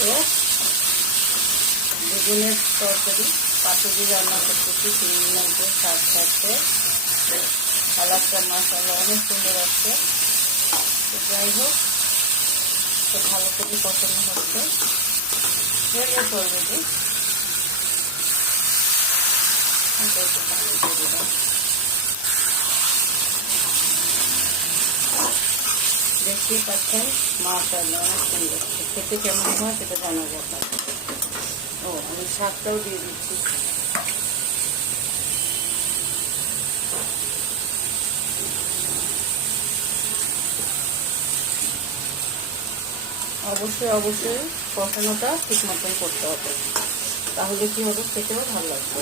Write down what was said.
তো বেগুনের তরকারি পাতুরি রান্না করতেছি চিংড়ি মাছ দিয়ে সাথে সাথে কালারটা মাশাআল্লাহ অনেক সুন্দর আসছে। তো যাই হোক, তো ভালো করে কষানো হচ্ছে, হয়ে গেছে অলরেডি। একটু পানি দিয়ে দিলাম। দেখতেই পাচ্ছেন মাশাআল্লাহ অনেক সুন্দর। খেতে কেমন হয় সেটা জানাবো আপনাকে। ও, আমি শাকটাও দিয়ে দিচ্ছি। অবশ্যই অবশ্যই কষানোটা ঠিক মতন করতে হবে, তাহলে কি হবে, খেতেও ভালো লাগবে।